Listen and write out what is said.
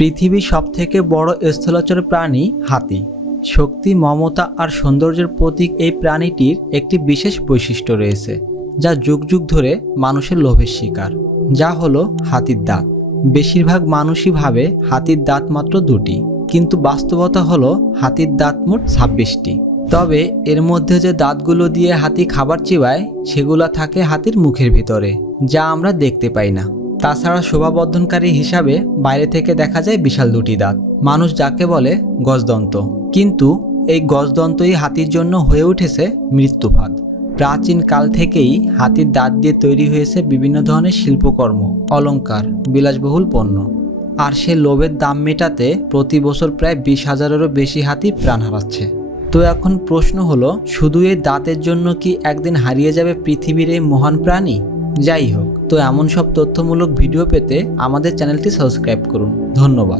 পৃথিবীর সবথেকে বড় স্থলচর প্রাণী হাতি। শক্তি, মমতা আর সৌন্দর্যের প্রতীক এই প্রাণীটির একটি বিশেষ বৈশিষ্ট্য রয়েছে, যা যুগ যুগ ধরে মানুষের লোভের শিকার, যা হলো হাতির দাঁত। বেশিরভাগ মানুষই ভাবে হাতির দাঁত মাত্র দুটি, কিন্তু বাস্তবতা হলো হাতির দাঁত মোট 26টি। তবে এর মধ্যে যে দাঁতগুলো দিয়ে হাতি খাবার চিবায় সেগুলো থাকে হাতির মুখের ভিতরে, যা আমরা দেখতে পাই না। তাছাড়া শোভাবর্ধনকারী হিসাবে বাইরে থেকে দেখা যায় বিশাল দুটি দাঁত, মানুষ যাকে বলে গজদন্ত। কিন্তু এই গজদন্তই হাতির জন্য হয়ে উঠেছে মৃত্যুফাঁদ। প্রাচীন কাল থেকেই হাতির দাঁত দিয়ে তৈরি হয়েছে বিভিন্ন ধরনের শিল্পকর্ম, অলংকার, বিলাসবহুল পণ্য। আর সে লোভের দাম মেটাতে প্রতি বছর প্রায় 20,000-এরও বেশি হাতি প্রাণ হারাচ্ছে। তো এখন প্রশ্ন হলো, শুধু এই দাঁতের জন্য কি একদিন হারিয়ে যাবে পৃথিবীর এই মহান প্রাণী? যাই হোক, তো এমন সব তথ্যমূলক ভিডিও পেতে আমাদের চ্যানেলটি সাবস্ক্রাইব করুন। ধন্যবাদ।